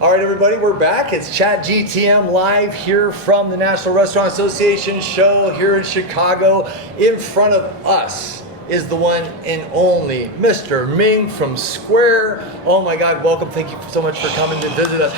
All right, everybody, we're back. It's Chat GTM live here from the National Restaurant Association show here in Chicago. In front of us is the one and only Mr. Ming from Square. Oh my God, welcome. Thank you so much for coming to visit us.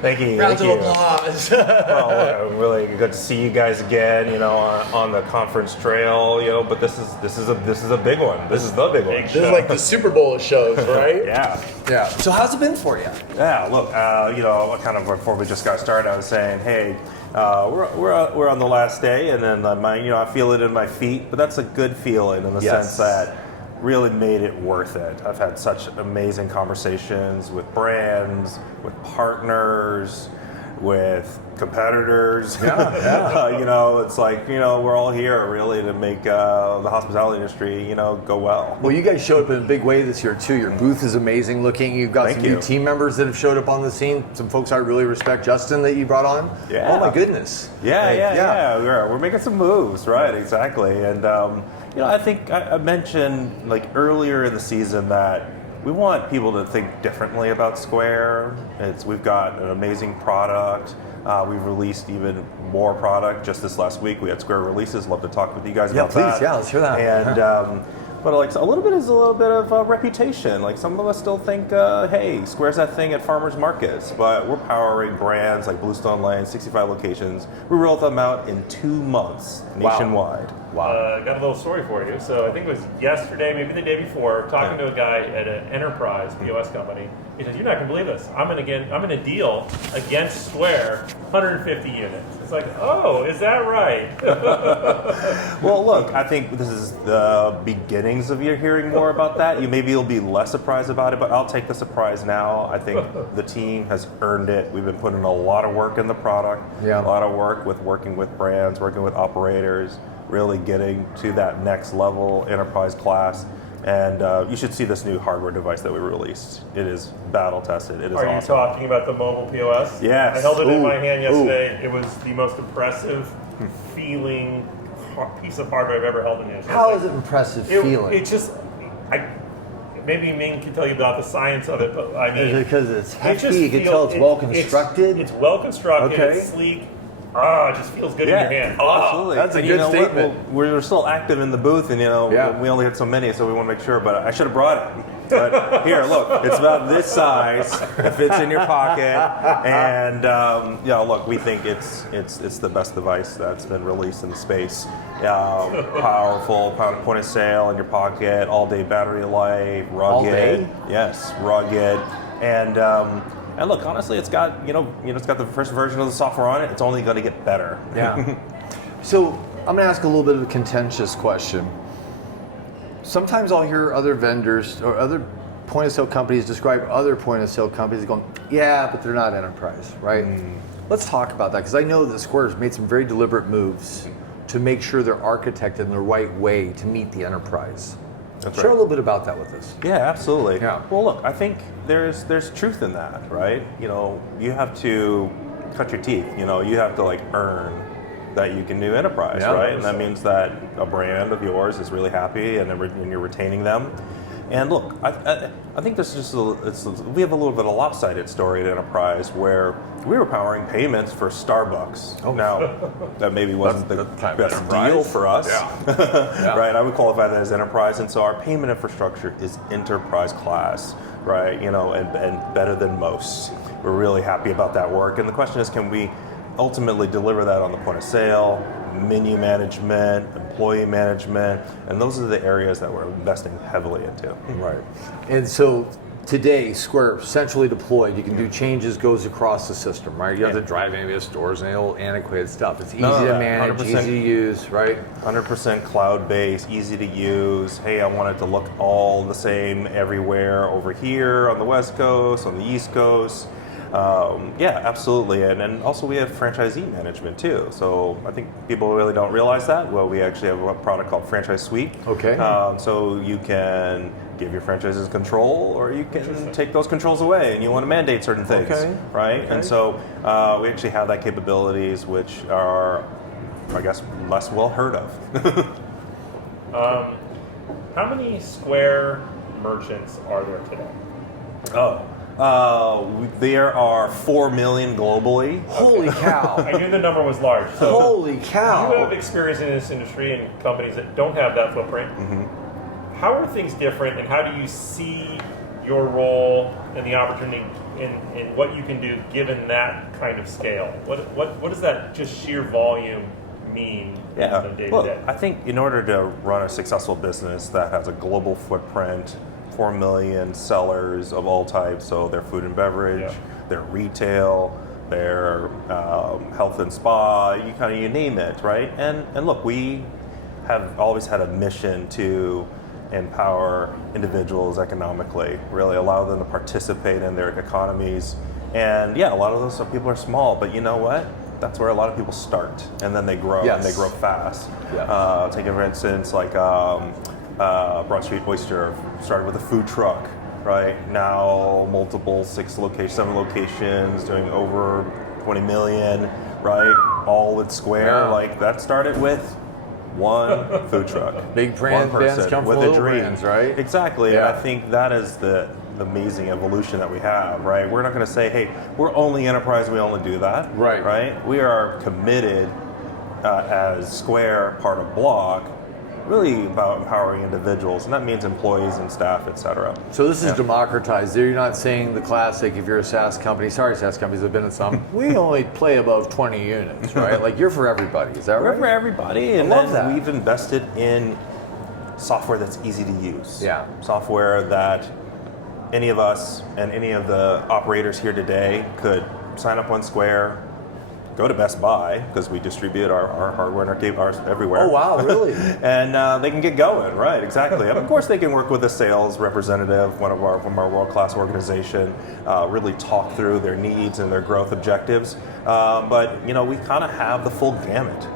Thank you. Rounds of applause. Well, really good to see you guys again. On the conference trail. But this is a big one. This is the big one. This is like the Super Bowl of shows, right? Yeah. So how's it been for you? Yeah. Look, kind of before we just got started, I was saying, hey, we're on the last day, and then I feel it in my feet, but that's a good feeling in the sense that really made it worth it. I've had such amazing conversations with brands, with partners, with competitors. Yeah. It's like, we're all here really to make the hospitality industry, go well. Well, you guys showed up in a big way this year too. Your booth is amazing looking. You've got some new team members that have showed up on the scene. Some folks I really respect. Justin that you brought on. Yeah. Oh my goodness. Yeah. We're making some moves, right? Exactly. And I think I mentioned earlier in the season that we want people to think differently about Square. We've got an amazing product. We've released even more product. Just this last week, we had Square releases. Love to talk with you guys about that. Yeah, let's hear that. And but a little bit of reputation. Some of us still think, hey, Square's that thing at farmers markets, but we're powering brands like Bluestone Lane, 65 locations. We rolled them out in 2 months nationwide. Wow. Got a little story for you. So I think it was yesterday, maybe the day before, talking to a guy at an enterprise POS company. He says, "You're not going to believe this. I'm in a deal against Square, 150 units." It's like, oh, is that right? Well, look, I think this is the beginnings of you hearing more about that. You'll be less surprised about it, but I'll take the surprise now. I think the team has earned it. We've been putting a lot of work in the product, a lot of work with working with brands, working with operators, really getting to that next level enterprise class. And you should see this new hardware device that we released. It is battle tested. It is awesome. Are you talking about the mobile POS? Yes. I held it in my hand yesterday. It was the most impressive feeling piece of hardware I've ever held in my hand. How is it impressive feeling? It just, maybe Ming can tell you about the science of it, but I mean, is it because it's hefty? You can tell it's well constructed. It's well constructed. Okay. It's sleek. It just feels good in your hand. Absolutely. That's a good statement. We're still active in the booth, and we only had so many, so we want to make sure. But I should have brought it. But here, look, it's about this size. It fits in your pocket, and look, we think it's the best device that's been released in the space. Powerful, point of sale in your pocket, all day battery life, rugged. All day? Yes, rugged, and look, honestly, it's got it's got the first version of the software on it. It's only going to get better. Yeah. So I'm going to ask a little bit of a contentious question. Sometimes I'll hear other vendors or other point of sale companies describe other point of sale companies going, yeah, but they're not enterprise, right? Let's talk about that because I know that Square's made some very deliberate moves to make sure they're architected in the right way to meet the enterprise. Share a little bit about that with us. Yeah, absolutely. Yeah. Well, look, I think there's truth in that, right? You have to cut your teeth. You have to earn that you can do enterprise, right? And that means that a brand of yours is really happy and you're retaining them. And look, I think this is we have a little bit of a lopsided story at enterprise where we were powering payments for Starbucks. Now, that maybe wasn't the best deal for us, right? I would qualify that as enterprise, and so our payment infrastructure is enterprise class, right? And better than most. We're really happy about that work, and the question is, can we ultimately deliver that on the point of sale, menu management, employee management, and those are the areas that we're investing heavily into. Right. And so today, Square centrally deployed, you can do changes, goes across the system, right? You don't have to drive any of the stores and the old antiquated stuff. It's easy to manage, easy to use, right? 100% cloud-based, easy to use. Hey, I want it to look all the same everywhere over here on the West Coast, on the East Coast. Yeah, absolutely. And also we have franchisee management too. So I think people really don't realize that. Well, we actually have a product called Franchise Suite. Okay. So you can give your franchises control, or you can take those controls away and you want to mandate certain things, right? Okay. And so we actually have that capabilities, which are, I guess, less well heard of. How many Square merchants are there today? Oh, There are 4 million globally. Holy cow! I knew the number was large. So Holy cow! you have experience in this industry and companies that don't have that footprint. How are things different, and how do you see your role and the opportunity in what you can do given that kind of scale? What does that just sheer volume mean Yeah, day to well, day? I think in order to run a successful business that has a global footprint, 4 million sellers of all types, so their food and beverage, their retail, their health and spa, you name it, right? And look, we have always had a mission to empower individuals economically, really allow them to participate in their economies. And yeah, a lot of those people are small, but you know what? That's where a lot of people start, and then they grow, and they grow fast. Take for instance, like Broad Street Oyster started with a food truck, right? Now multiple 7 locations, doing over 20 million, right? All with Square, like that started with one food truck. Big brands come with from a little dream. brands, right? Exactly, and I think that is the amazing evolution that we have, right? We're not going to say, hey, we're only enterprise, we only do that, right? We are committed as Square, part of Block, really about empowering individuals, and that means employees and staff, etc. So this is democratized. You're not saying the classic, if you're a SaaS company, sorry SaaS companies have been in some, we only play above 20 units, right? Like you're for everybody, is that right? We're for everybody, and I love then that. we've invested in software that's easy to use. Yeah. Software that any of us and any of the operators here today could sign up on Square, go to Best Buy, because we distribute our hardware and our everywhere. Oh, wow, really? And they can get going, right, exactly. And of course, they can work with a sales representative, from our world-class organization, really talk through their needs and their growth objectives. But, we kind of have the full gamut.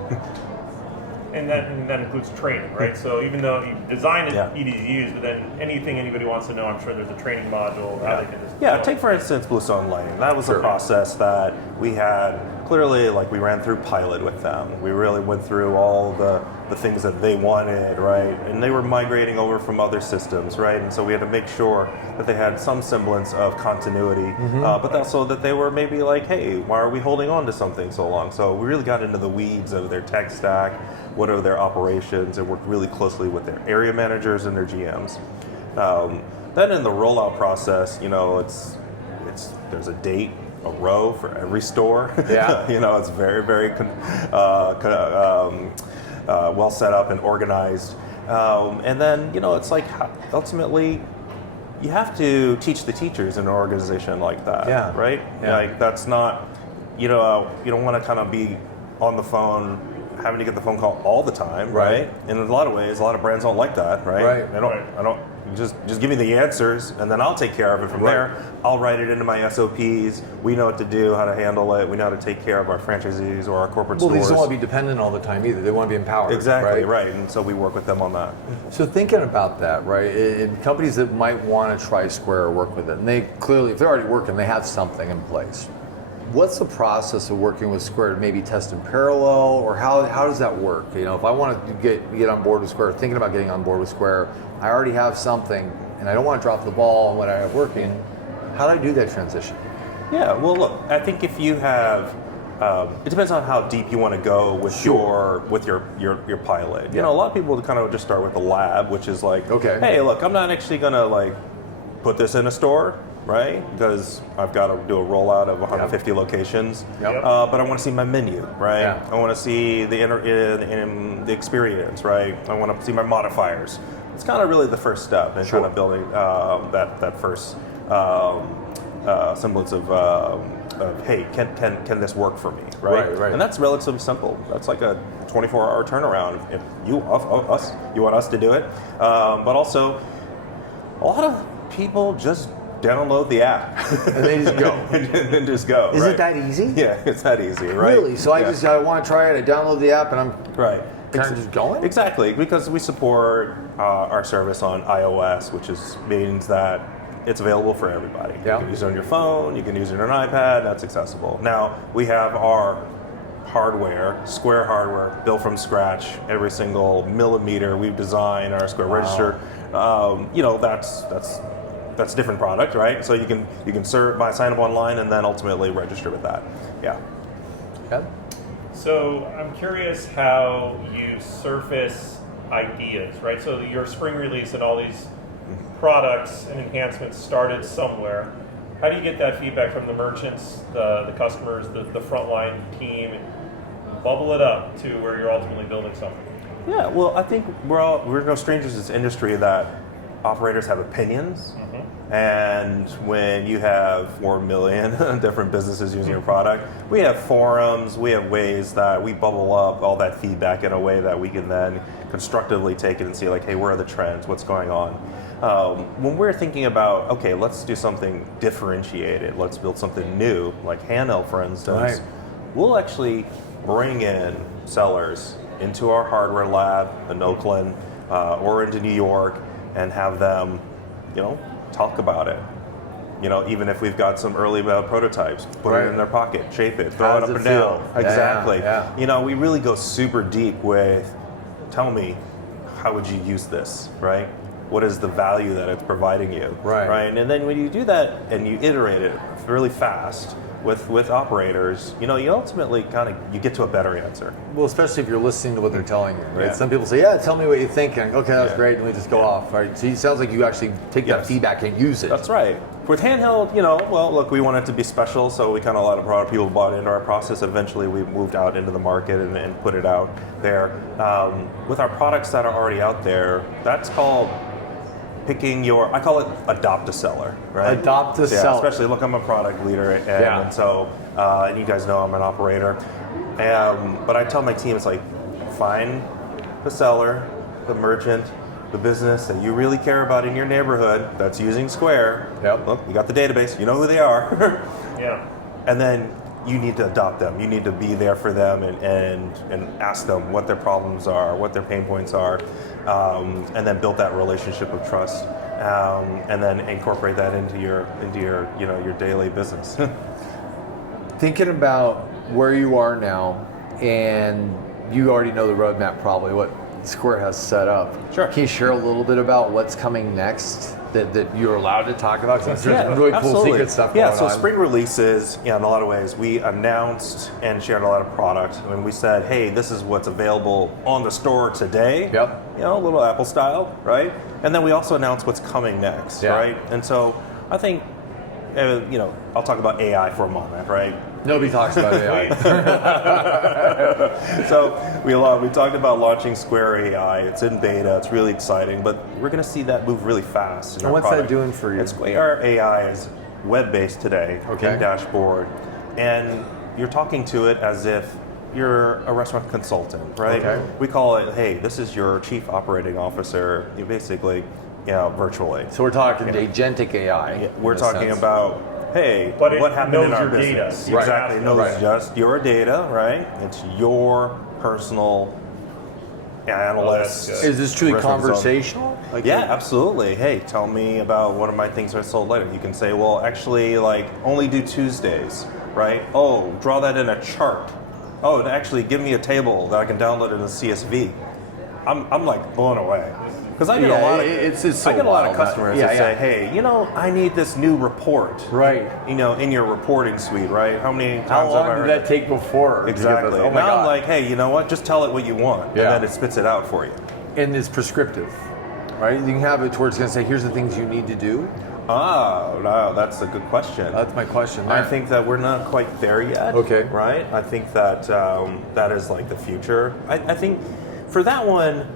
And that includes training, right? So even though you designed it easy to use, but then anything anybody wants to know, I'm sure there's a training module. How they can just Take for instance Bluestone Lane. That was a process that we had clearly, like we ran through pilot with them. We really went through all the things that they wanted, right? And they were migrating over from other systems, right? And so we had to make sure that they had some semblance of continuity, but also that they were maybe like, hey, why are we holding on to something so long? So we really got into the weeds of their tech stack, what are their operations, and worked really closely with their area managers and their GMs. Then in the rollout process, there's a date, a row for every store. Yeah. It's very, very well set up and organized. And then, it's like ultimately you have to teach the teachers in an organization like that, right? Yeah. Like that's not, you don't want to kind of be on the phone having to get the phone call all the time, right? And in a lot of ways, a lot of brands don't like that, right? I don't. Just give me the answers, and then I'll take care of it from there. I'll write it into my SOPs. We know what to do, how to handle it. We know how to take care of our franchisees or our corporate stores. Well, they don't want to be dependent all the time either. They want to be empowered. Exactly, right. And so we work with them on that. So thinking about that, right, in companies that might want to try Square or work with it, and they clearly, if they're already working, they have something in place. What's the process of working with Square to maybe test in parallel, or how does that work? If I want to get on board with Square, thinking about getting on board with Square, I already have something, and I don't want to drop the ball on what I have working. How do I do that transition? Yeah, well, look, I think if you have, it depends on how deep you want to go with your pilot. A lot of people kind of just start with the lab, which is like, hey, look, I'm not actually going to put this in a store, right? Because I've got to do a rollout of 150 locations. But I want to see my menu, right? I want to see the experience, right? I want to see my modifiers. It's kind of really the first step in kind of building that first semblance of hey, can this work for me, right? And that's relatively simple. That's like a 24-hour turnaround if you want us to do it. But also, a lot of people just download the app and they just go and just go. Is it that easy? Yeah, it's that easy, right? Really? So I want to try it. I download the app and I'm kind of just going. Exactly, because we support our service on iOS, which means that it's available for everybody. You can use it on your phone. You can use it on an iPad. That's accessible. Now we have our hardware, Square hardware, built from scratch. Every single millimeter we've designed our Square register. That's that's a different product, right? So you can sign up online and then ultimately register with that. Yeah. Okay. So I'm curious how you surface ideas, right? So your spring release and all these products and enhancements started somewhere. How do you get that feedback from the merchants, the customers, the frontline team, and bubble it up to where you're ultimately building something? Yeah, well, I think we're no strangers to this industry that operators have opinions. And when you have 4 million different businesses using your product, we have forums, we have ways that we bubble up all that feedback in a way that we can then constructively take it and see like, hey, where are the trends? What's going on? When we're thinking about, okay, let's do something differentiated, let's build something new, like handheld, for instance, we'll actually bring in sellers into our hardware lab in Oakland or into New York and have them, talk about it. Even if we've got some early prototypes, put it in their pocket, shape it, throw it up and down. Exactly. Yeah. We really go super deep with, tell me, how would you use this, right? What is the value that it's providing you, right? And then when you do that and you iterate it really fast with operators, you ultimately you get to a better answer. Well, especially if you're listening to what they're telling you, right? Yeah. Some people say, yeah, tell me what you think. And okay, that's great. And we just go off, right? So it sounds like you actually take that feedback and use it. That's right. With handheld, well, look, we want it to be special, so we a lot of product people bought into our process. Eventually, we moved out into the market and put it out there. With our products that are already out there, that's called I call it adopt a seller, right? Adopt a seller. Especially, look, I'm a product leader, and so, and you guys know I'm an operator. But I tell my team, it's like, find the seller, the merchant, the business that you really care about in your neighborhood that's using Square. Yep. Look, you got the database, you know who they are. Yeah. And then you need to adopt them. You need to be there for them and ask them what their problems are, what their pain points are, and then build that relationship of trust, and then incorporate that into your your daily business. Thinking about where you are now, and you already know the roadmap, probably what Square has set up. Sure. Can you share a little bit about what's coming next that you're allowed to talk about? Because there's Yeah, really cool absolutely. secret stuff going on. So spring releases, in a lot of ways, we announced and shared a lot of product. When we said, hey, this is what's available on the store today. Yep. A little Apple style, right? And then we also announced what's coming next, right? And so I think, I'll talk about AI for a moment, right? Nobody talks about AI. So we talked about launching Square AI. It's in beta. It's really exciting, but we're going to see that move really fast. And what's that doing for you? And Square AI is web-based today, in dashboard, and you're talking to it as if you're a restaurant consultant, right? Okay. We call it, hey, this is your chief operating officer, basically, virtually. So we're talking agentic AI. We're talking about, hey, But it what happened knows in our your data. business? Right. Exactly, it knows Right. just your data, right? It's your personal analyst. that's good. Is this truly restaurant conversational? Yeah, absolutely. Hey, tell me about one of my things I sold later. You can say, well, actually, only do Tuesdays, right? Oh, draw that in a chart. Oh, and actually give me a table that I can download in a CSV. I'm blown away. Because I get a lot of I get a lot of customers that say, hey, I need this new report. Right. In your reporting suite, right? How many times How long have I did heard that take before? Exactly. Oh my now God. I'm like, hey, you know what? Just tell it what you want, and then it spits it out for you. And it's prescriptive, right? You can have it towards going to say, here's the things you need to do. No, that's a good question. That's my question. I think that we're not quite there yet. Okay. Right? I think that that is the future. I think for that one,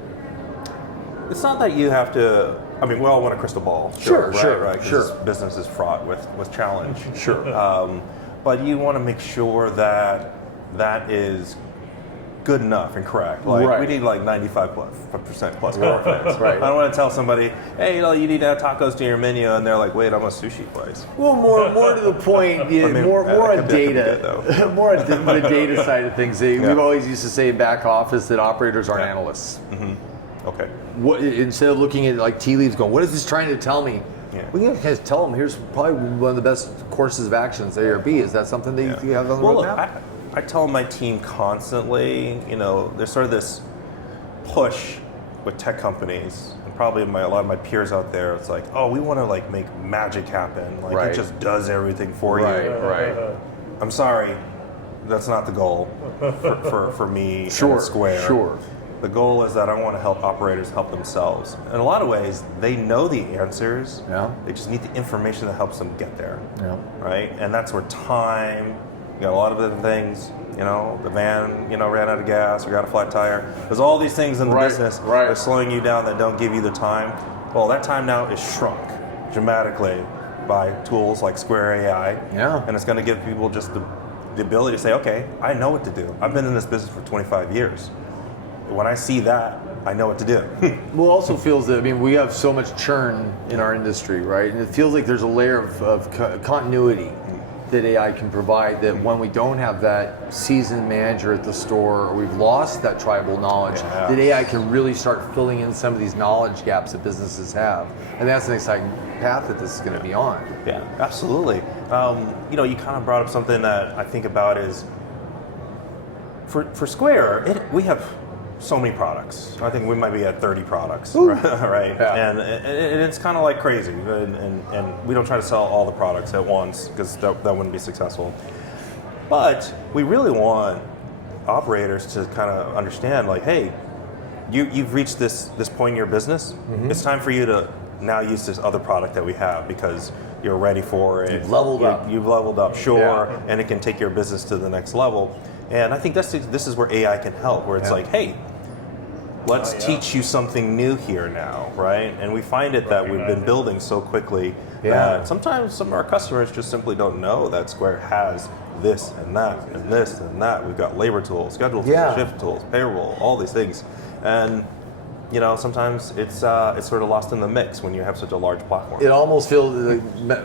it's not that you have to. I mean, we all want a crystal ball. Sure. 'Cause this business is fraught with challenge. Sure. But you want to make sure that that is good enough and correct. We need 95% plus confidence. Right. I don't want to tell somebody, hey, you need to add tacos to your menu, and they're like, wait, I'm a sushi place. Well, more to the point, more on data, more on the data side of things. We've always used to say in back office that operators aren't analysts. Mm-hmm. Okay. Instead of looking at tea leaves, going, what is this trying to tell me? Yeah. We can just tell them. Here's probably one of the best courses of actions, A or B. Is that something that you have on the roadmap? I tell my team constantly, there's sort of this push with tech companies and probably a lot of my peers out there, it's like, oh, we want to like make magic happen. Like Right. it just does everything for Right, you. right. I'm sorry, that's not the goal for me Sure, and Square. sure. The goal is that I want to help operators help themselves. In a lot of ways, they know the answers. Yeah. They just need the information that helps them get there. Yeah. Right? And that's where time, you got a lot of different things, the van, ran out of gas or got a flat tire. There's all these things in the Right, business right. that are slowing you down that don't give you the time. Well, that time now is shrunk dramatically by tools like Square AI. Yeah. And it's going to give people just the ability to say, okay, I know what to do. I've been in this business for 25 years. When I see that, I know what to do. Well, it also feels that, we have so much churn in our industry, right? And it feels like there's a layer of continuity that AI can provide, that when we don't have that seasoned manager at the store, or we've lost that tribal knowledge, Yeah. that AI can really start filling in some of these knowledge gaps that businesses have. And that's an exciting path that this is going to be on. Yeah, absolutely. You kind of brought up something that I think about is, for Square, we have so many products. I think we might be at 30 products, right? Yeah. And it's kind of like crazy. And we don't try to sell all the products at once because that wouldn't be successful. But we really want operators to kind of understand, like, hey, you've reached this point in your business. Mm-hmm. It's time for you to now use this other product that we have because you're ready for it. You've leveled up. You've leveled up, sure, Yeah. and it can take your business to the next level. And I think this is where AI can help, where it's like, hey, let's teach you something new here now, right? And we find it that we've been building so quickly that sometimes some of our customers just simply don't know that Square has this and that and this and that. We've got labor tools, schedule tools, shift tools, payroll, all these things. And sometimes it's sort of lost in the mix when you have such a large platform. It almost feels like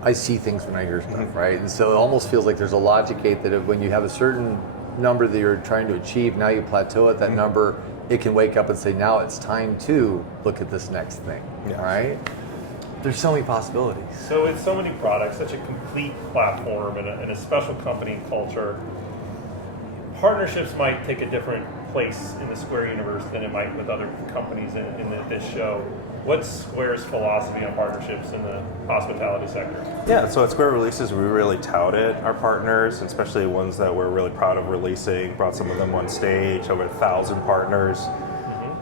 I see things when I hear stuff, right? And so it almost feels like there's a logic gate that when you have a certain number that you're trying to achieve, now you plateau at that number, it can wake up and say, now it's time to look at this next thing, right? There's so many possibilities. So with so many products, such a complete platform and a special company culture, partnerships might take a different place in the Square universe than it might with other companies in this show. What's Square's philosophy on partnerships in the hospitality sector? Yeah, so at Square Releases, we really touted our partners, especially ones that we're really proud of releasing, brought some of them on stage, over 1,000 partners.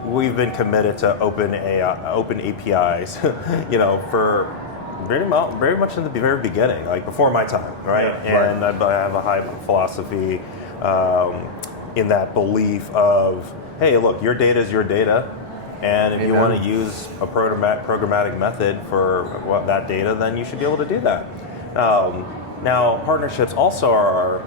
We've been committed to open APIs, for very much in the very beginning, like before my time, right? Yeah, and I have a high philosophy in that belief of, hey, look, your data is your data. And if you want to use a programmatic method for that data, then you should be able to do that. Now, partnerships also are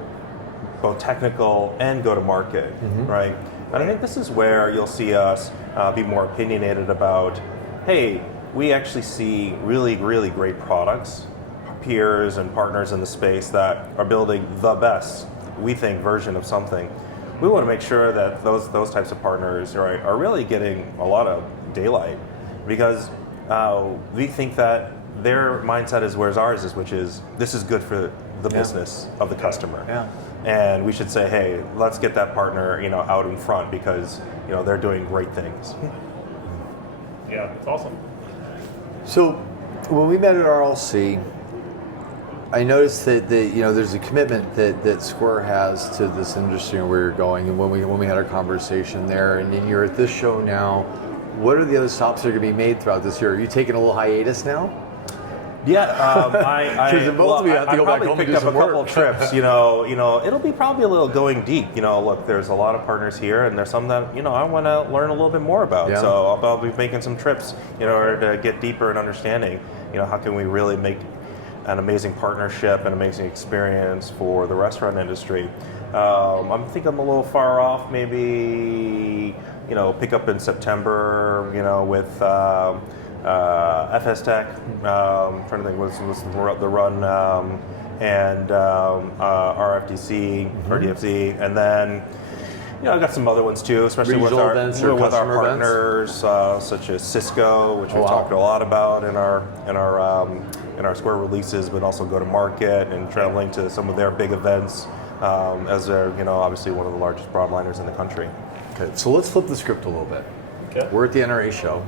both technical and go-to-market, right? And I think this is where you'll see us be more opinionated about, hey, we actually see really, really great products, peers and partners in the space that are building the best, we think, version of something. We want to make sure that those types of partners are really getting a lot of daylight, because we think that their mindset is whereas ours is, which is this is good for the business of the customer. Yeah. And we should say, hey, let's get that partner out in front because they're doing great things. Yeah, it's awesome. So when we met at RLC, I noticed that there's a commitment that Square has to this industry and where you're going. And when we had our conversation there, and then you're at this show now, what are the other stops that are going to be made throughout this year? Are you taking a little hiatus now? Yeah, Because both of you have to go back home and do some a couple work. of trips. It'll be probably a little going deep. Look, there's a lot of partners here, and there's some that I want to learn a little bit more about. Yeah. So I'll be making some trips in order to get deeper in understanding. How can we really make an amazing partnership, an amazing experience for the restaurant industry. I think I'm a little far off, maybe, pick up in September, with FS Tech, trying to think what's the run, and RFDC, RDFZ, and then, I've got some other ones too, especially with Regional our events or customer partners, such as Cisco, which we've talked a lot about in our Square releases, but also go to market and traveling to some of their big events, as they're obviously one of the largest broadliners in the country. Okay, so let's flip the script a little bit. Okay. We're at the NRA show.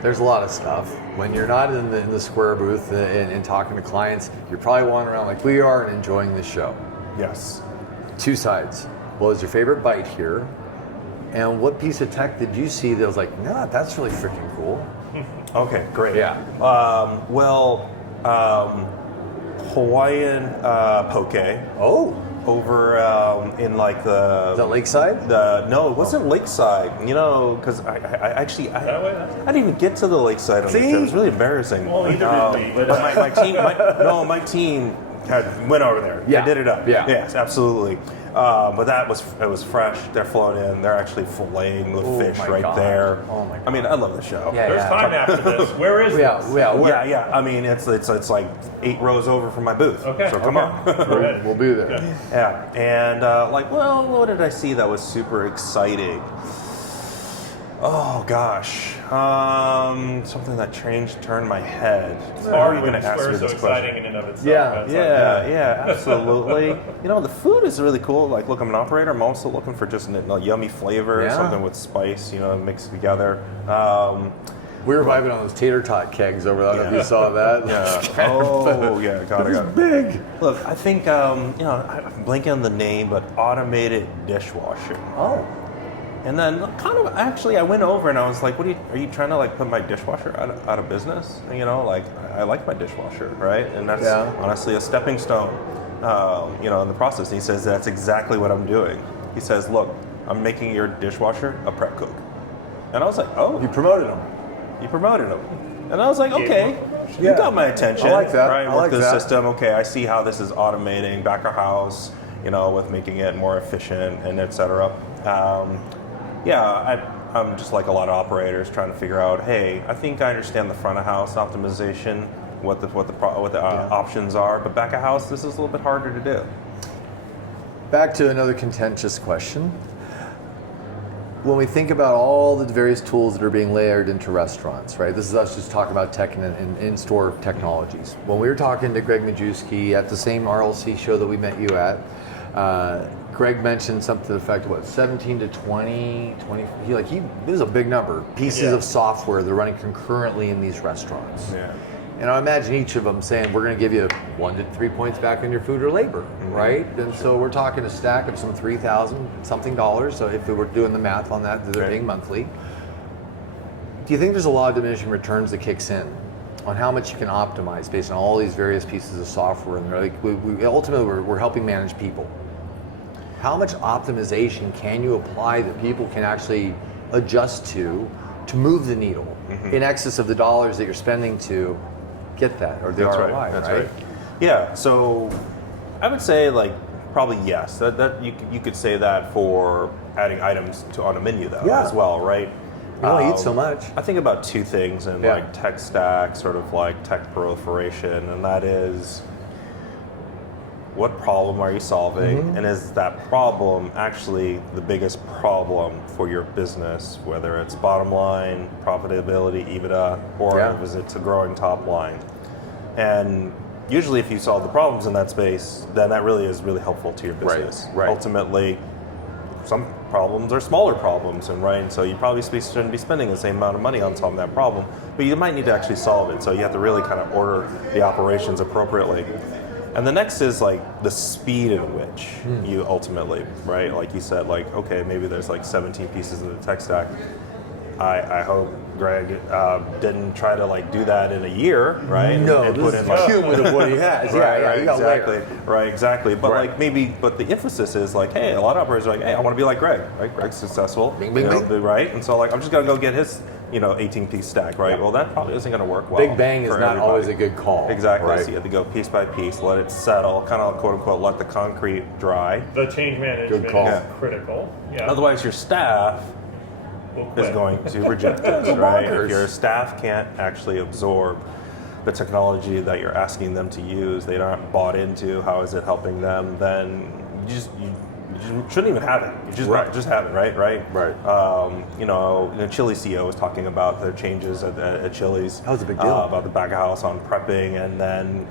There's a lot of stuff. When you're not in the square booth and talking to clients, you're probably wandering around like we are and enjoying the show. Yes. Two sides. What was your favorite bite here? And what piece of tech did you see that was like, nah, that's really freaking cool? Okay, great. Yeah. Hawaiian poke. Oh. Over in like Is that Lakeside? No, it wasn't Lakeside. You know, because I actually That way? I didn't even get to the Lakeside on the See? trip. It was really embarrassing. Well, either did we, but my team went over there. Yeah. They did it up. Yeah. Yes, absolutely. But it was fresh. They're flown in. They're actually filleting the Oh fish my right God. there. Oh my God. I mean, I love the show. Yeah. There's time after this. Where is this? Yeah. I mean, it's like 8 rows over from my booth. Okay. So come on. We're ready. We'll be there. Okay. Yeah, and what did I see that was super exciting? Oh gosh, something that turned my head. It's How are hard you when going to ask me square's so this question? exciting in and of itself. Yeah. That's Yeah, absolutely. You know, the food is really cool. Like, look, I'm an operator. I'm also looking for just a yummy flavor, Yeah. something with spice, mixed together. We were vibing on those tater tot kegs over there. I don't know if you saw that. Yeah. Oh, yeah. Got it. Big. Look, I think, I'm blanking on the name, but automated dishwasher. Oh. And then I went over and I was like, are you trying to like put my dishwasher out of business? I like my dishwasher, right? And that's honestly a stepping stone, in the process. And he says, that's exactly what I'm doing. He says, look, I'm making your dishwasher a prep cook. And I was like, oh. You promoted them. You promoted him. And I was like, okay, you got my attention. I like that. Right? I Work like the that. system. Okay, I see how this is automating back of house, with making it more efficient and et cetera. I'm just like a lot of operators trying to figure out, hey, I think I understand the front of house optimization, what the options are, but back of house, this is a little bit harder to do. Back to another contentious question. When we think about all the various tools that are being layered into restaurants, right? This is us just talking about tech and in-store technologies. When we were talking to Greg Majewski at the same RLC show that we met you at, Greg mentioned something to the effect of 17 to 20, this is a big number, pieces of software that are running concurrently in these restaurants. Yeah. And I imagine each of them saying, we're going to give you 1 to 3 points back on your food or labor, right? And so we're talking a stack of some $3,000 something dollars. So if we were doing the math on that, they're being monthly. Do you think there's a lot of diminishing returns that kicks in on how much you can optimize based on all these various pieces of software? And ultimately, we're helping manage people. How much optimization can you apply that people can actually adjust to move the needle in excess of the dollars that you're spending to get that, or the ROI, That's right. Yeah, so I would say probably yes. That you could say that for adding items on a menu though as well, right? You only eat so much. I think about two things in tech stack, sort of like tech proliferation, and that is, what problem are you solving, and is that problem actually the biggest problem for your business, whether it's bottom line, profitability, EBITDA, or is it a growing top line? And usually if you solve the problems in that space, then that really is really helpful to your business. Right. Ultimately, some problems are smaller problems, and so you probably shouldn't be spending the same amount of money on solving that problem, but you might need to actually solve it, so you have to really kind of order the operations appropriately. And the next is the speed in which you ultimately, right? Like you said, okay, maybe there's 17 pieces of the tech stack. I hope Greg didn't try to do that in a year, right? No, and this is cumulative what he has. Right, you got exactly. layer. Right, exactly. But but the emphasis is hey, a lot of operators are hey, I want to be like Greg, right? Greg's successful, Bing, bing, bing. right? And so I'm just gonna go get his 18-piece stack, right? Well, that probably isn't gonna work well. Big bang is for not everybody. always a good call. Exactly. Right? So you have to go piece by piece, let it settle, kind of quote unquote, let the concrete dry. The change management Good call. is critical. Yeah. Otherwise, your staff We'll is quit. going to reject this, right? bonkers. If your staff can't actually absorb the technology that you're asking them to use, they aren't bought into how is it helping them, then you just shouldn't even have it. You just have it, right? Chili CEO was talking about their changes at Chili's. That was a big deal. About the back of house on prepping, and then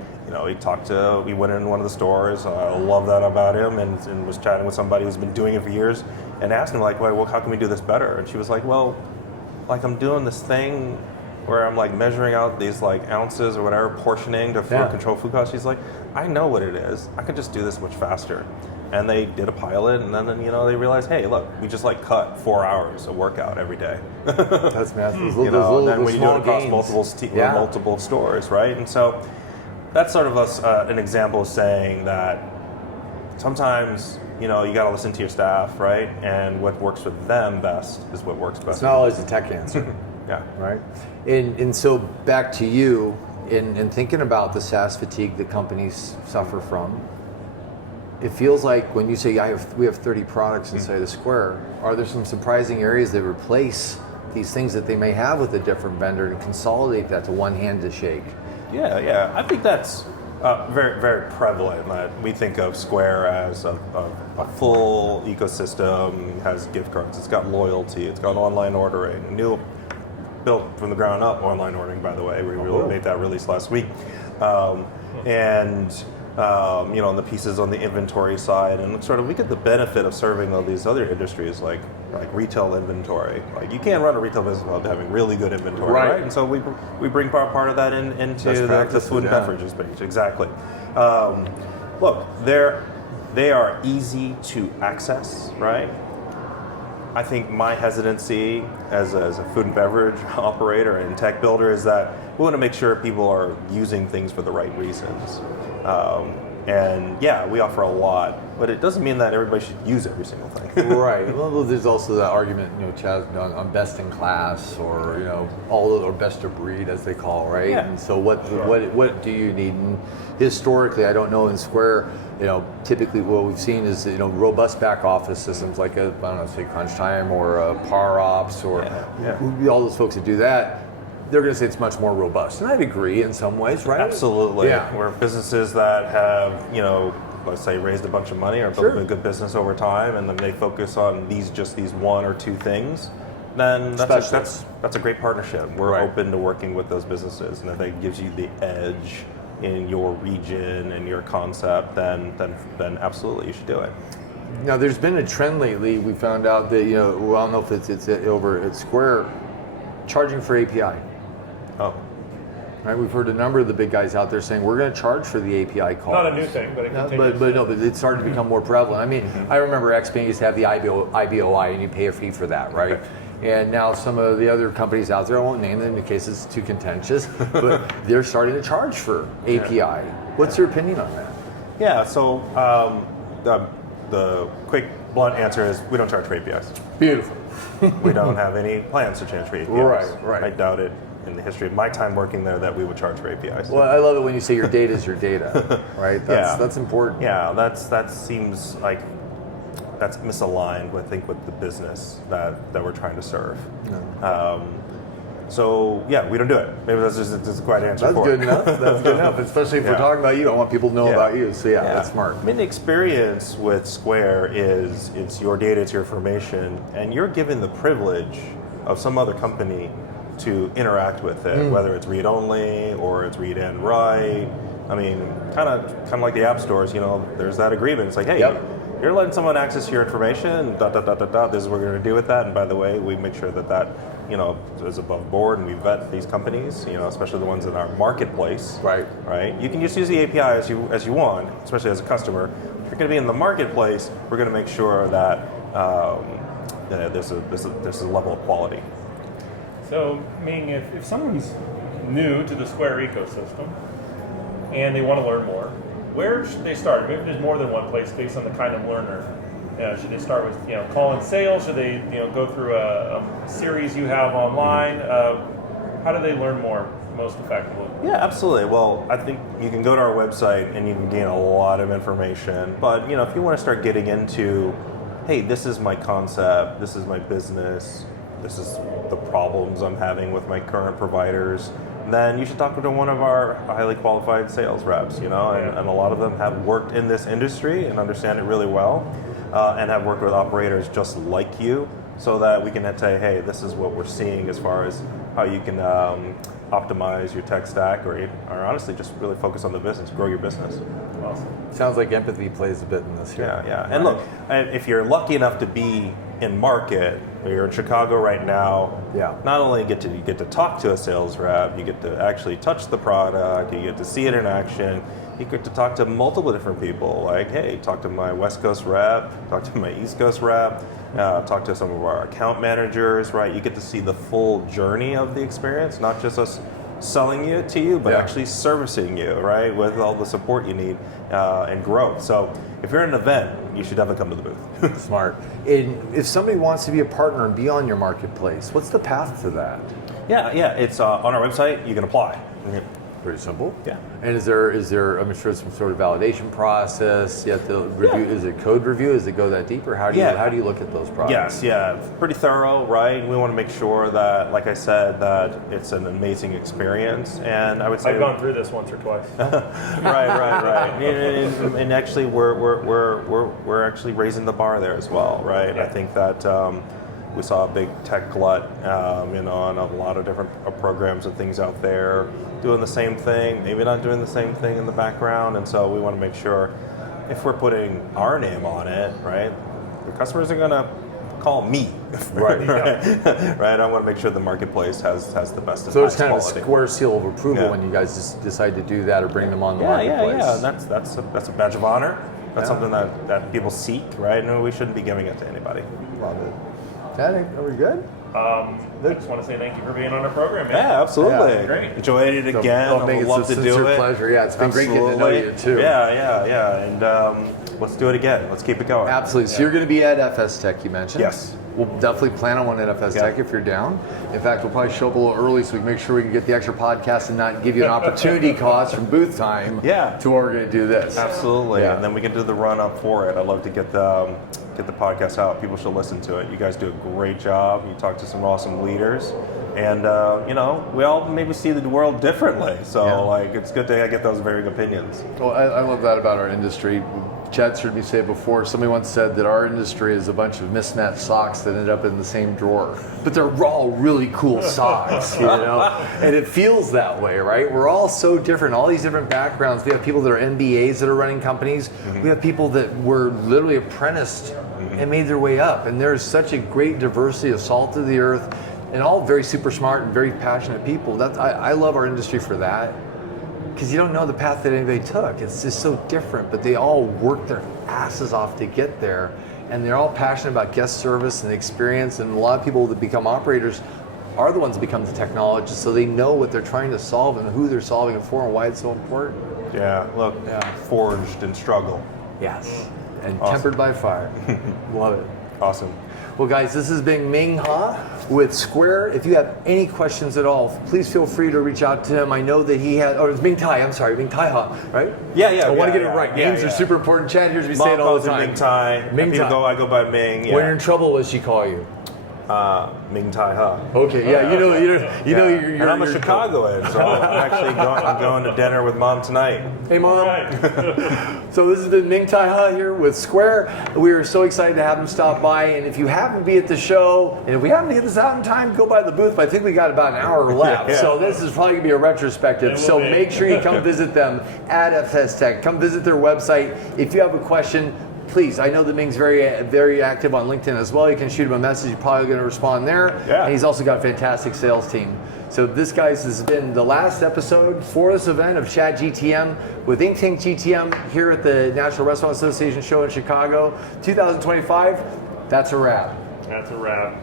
we went in one of the stores. I love that about him, and was chatting with somebody who's been doing it for years, and asked him well, how can we do this better? And she was like, well, I'm doing this thing where I'm like measuring out these like ounces or whatever, portioning to control food costs. She's like, I know what it is. I could just do this much faster. And they did a pilot, and then they realized, hey, look, we just like cut 4 hours of workout every day. That's massive. And then when you do it across multiple stores, right? And so that's sort of an example of saying that sometimes you got to listen to your staff, right? And what works for them best is what works best. It's not always a tech answer. Yeah. Right. And so back to you, in thinking about the SaaS fatigue that companies suffer from, it feels like when you say we have 30 products inside of Square, are there some surprising areas that replace these things that they may have with a different vendor and consolidate that to one hand to shake? Yeah. I think that's very, very prevalent. That we think of Square as a full ecosystem. It has gift cards. It's got loyalty. It's got online ordering. Built from the ground up online ordering, by the way. We really made that release last week. And the pieces on the inventory side, and sort of we get the benefit of serving all these other industries like retail inventory. Like you can't run a retail business without having really good inventory, right? And so we bring part of that into the food and beverages page. Exactly. Look, they are easy to access, right? I think my hesitancy as a food and beverage operator and tech builder is that we want to make sure people are using things for the right reasons. And we offer a lot, but it doesn't mean that everybody should use every single thing. Right. Well, there's also that argument, Chaz, on best in class or or best of breed as they call, right? Yeah. And so what do you need? And historically, I don't know in Square, typically what we've seen is robust back office systems like say Crunch Time or Power Ops or all those folks that do that. They're going to say it's much more robust, and I'd agree in some ways, right? Absolutely. Yeah. We're businesses that have, let's say, raised a bunch of money or built a good business over time, and then they focus on these one or two things. Then that's a great partnership. We're open to working with those businesses, and if that gives you the edge in your region and your concept, then absolutely you should do it. Now, there's been a trend lately. We found out that I don't know if it's over at Square, charging for API. Oh. Right, we've heard a number of the big guys out there saying we're going to charge for the API call. Not a new thing, but it continues. But it's starting to become more prevalent. I mean, I remember XPay used to have the IBOI, and you pay a fee for that, right? Okay. And now some of the other companies out there, I won't name them in case it's too contentious, but they're starting to charge for API. What's your opinion on that? Yeah, so the quick, blunt answer is we don't charge for APIs. Beautiful. We don't have any plans to charge for APIs. Right. I doubt it in the history of my time working there that we would charge for APIs. Well, I love it when you say your data is your data, right? That's important. Yeah, that seems like that's misaligned, I think, with the business that we're trying to serve. No. So we don't do it. Maybe that's just a quiet answer. That's good enough. That's good enough. Especially if we're talking about you, I want people to know about you. So that's smart. I mean, the experience with Square is it's your data, it's your information, and you're given the privilege of some other company to interact with it, whether it's read only or it's read and write. I mean, kind of like the app stores. There's that agreement. It's like, hey. You're letting someone access your information, this is what we're going to do with that. And by the way, we make sure that is above board, and we vet these companies, especially the ones in our marketplace. Right. You can just use the API as you want, especially as a customer. If you're going to be in the marketplace, we're going to make sure that there's a level of quality. So, Ming, if someone's new to the Square ecosystem and they want to learn more, where should they start? Maybe there's more than one place based on the kind of learner. Should they start with call-in sales? Should they go through a series you have online? How do they learn more most effectively? Yeah, absolutely. Well, I think you can go to our website and you can gain a lot of information. But if you want to start getting into, hey, this is my concept, this is my business, this is the problems I'm having with my current providers, then you should talk to one of our highly qualified sales reps, and a lot of them have worked in this industry and understand it really well, and have worked with operators just like you, so that we can say, hey, this is what we're seeing as far as how you can optimize your tech stack, or honestly just really focus on the business, grow your business. Awesome. Sounds like empathy plays a bit in this here. Yeah. And look, if you're lucky enough to be in market, you're in Chicago right now. Yeah. Not only you get to talk to a sales rep, you get to actually touch the product, you get to see it in action. You get to talk to multiple different people. Like, hey, talk to my West Coast rep, talk to my East Coast rep, talk to some of our account managers. Right? You get to see the full journey of the experience, not just us selling it to you, but actually servicing you, right, with all the support you need and growth. So if you're at an event, you should definitely come to the booth. Smart. And if somebody wants to be a partner and be on your marketplace, what's the path to that? Yeah, it's on our website. You can apply. Pretty simple. Yeah. And is there? I'm sure some sort of validation process. You have to review. Is it code review? Does it go that deep, or how do you look at those products? Yes, yeah, pretty thorough, right? We want to make sure that, like I said, that it's an amazing experience. And I would say I've gone through this once or twice. right. And actually, we're actually raising the bar there as well, right? Yeah. I think that. We saw a big tech glut, on a lot of different programs and things out there doing the same thing, maybe not doing the same thing in the background. And so we want to make sure if we're putting our name on it, right, the customers are going to call me. Right. Right. I want to make sure the marketplace has the best. So it's kind quality. of a square seal of approval when you guys just decide to do that or bring them on the marketplace. Yeah. That's a badge of honor. That's something that people seek, right? And we shouldn't be giving it to anybody. Love it. Are we good? I just want to say thank you for being on our program, man. Yeah, absolutely. Yeah, great. Enjoyed it again. I'll I make would it love a to do sincere it. pleasure. Yeah, it's been great getting to know you too. Yeah. And let's do it again. Let's keep it going. Absolutely. So you're going to be at FS Tech, you mentioned? Yes. We'll definitely plan on one at FS Tech if you're down. In fact, we'll probably show up a little early so we can make sure we can get the extra podcast and not give you an opportunity cost from booth time to where we're going to do this. Absolutely. Yeah. And then we can do the run up for it. I'd love to get the podcast out. People should listen to it. You guys do a great job. You talk to some awesome leaders. And, we all maybe see the world differently. So, it's good to get those varying opinions. Well, I love that about our industry. Chad's heard me say it before. Somebody once said that our industry is a bunch of mismatched socks that end up in the same drawer. But they're all really cool socks, And it feels that way, right? We're all so different. All these different backgrounds. We have people that are MBAs that are running companies. Mm-hmm. We have people that were literally apprenticed and made their way up. And there's such a great diversity of salt of the earth and all very super smart and very passionate people. I love our industry for that. Because you don't know the path that anybody took. It's just so different, but they all work their asses off to get there. And they're all passionate about guest service and experience. And a lot of people that become operators are the ones that become the technologists, so they know what they're trying to solve and who they're solving it for and why it's so important. Yeah, look, forged in struggle. Yes, and tempered by fire. Love it. Awesome. Well, guys, this has been Ming Huh with Square. If you have any questions at all, please feel free to reach out to him. I know that he has, it's Ming-Tai, I'm sorry, Ming-Tai Huh, right? Yeah. I want to get it right. Names are super important. Chad hears me say it all the time. Ming-Tai. Ming-Tai. I go by Ming. Yeah. When you're in trouble, what does she call you? Ming-Tai Huh. Okay, you know you're and I'm a Chicagoan, so I'm actually going to dinner with Mom tonight. Hey, Mom. Right. So this has been Ming-Tai Huh here with Square. We are so excited to have him stop by. And if you happen to be at the show, and if we happen to get this out in time, go by the booth. But I think we got about an hour left. So this is probably going to be a retrospective. So make sure you come visit them at FS Tech. Come visit their website. If you have a question, please, I know that Ming's very, very active on LinkedIn as well. You can shoot him a message. You're probably going to respond there. Yeah. And he's also got a fantastic sales team. So this, guys, has been the last episode for this event of Chat GTM with Think Tank GTM here at the National Restaurant Association show in Chicago. 2025, that's a wrap. That's a wrap.